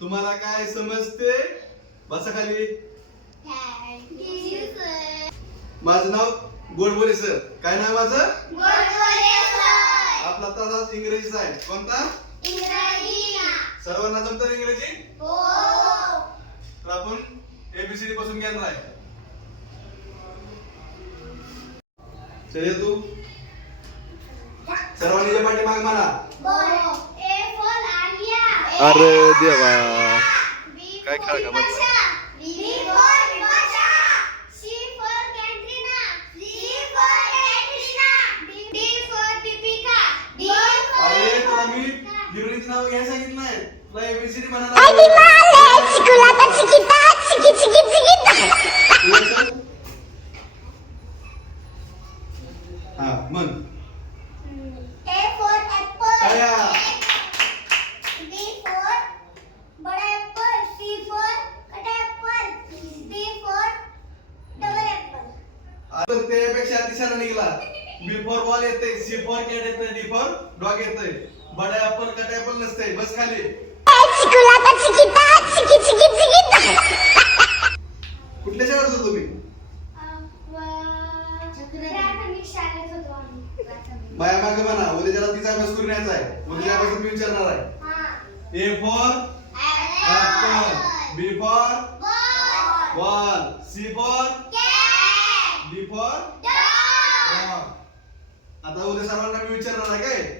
तुम्हाला काय समजते? बसा खाली. माझं नाव गोडबोले सर. काय नाव माझं? आपला तास इंग्रजीचा आहे. कोणता? सर्वांना जमतं इंग्रजी? तर आपण एबीसीडी पासून घेणार आहे. चल तू सर्वांनी जे पाठीमागे म्हणा. अरे देवा, काय खेळ का मग? अरे तुला मी लिहिण्याची नाव घ्यायला सांगितलं नाही. तुला एबीसीडी म्हणायला हा म्हण. तर त्यापेक्षा अतिशय निघाला. बी फॉर बॉल येते, सी फॉर कॅट येते, डी फॉर डॉग येते. बडा ऍपल कट ऍपल नसते. बस खाली. कुठल्या शाळेत होतो तुम्ही? माया मागे म्हणा. उद्या ज्याला तिचा अभ्यास करून यायचा आहे. उद्या अभ्यास मी विचारणार आहे. A for apple, B for ball, C for D for dog. आता उद्या सर्वांना मी विचारणार आहे काय?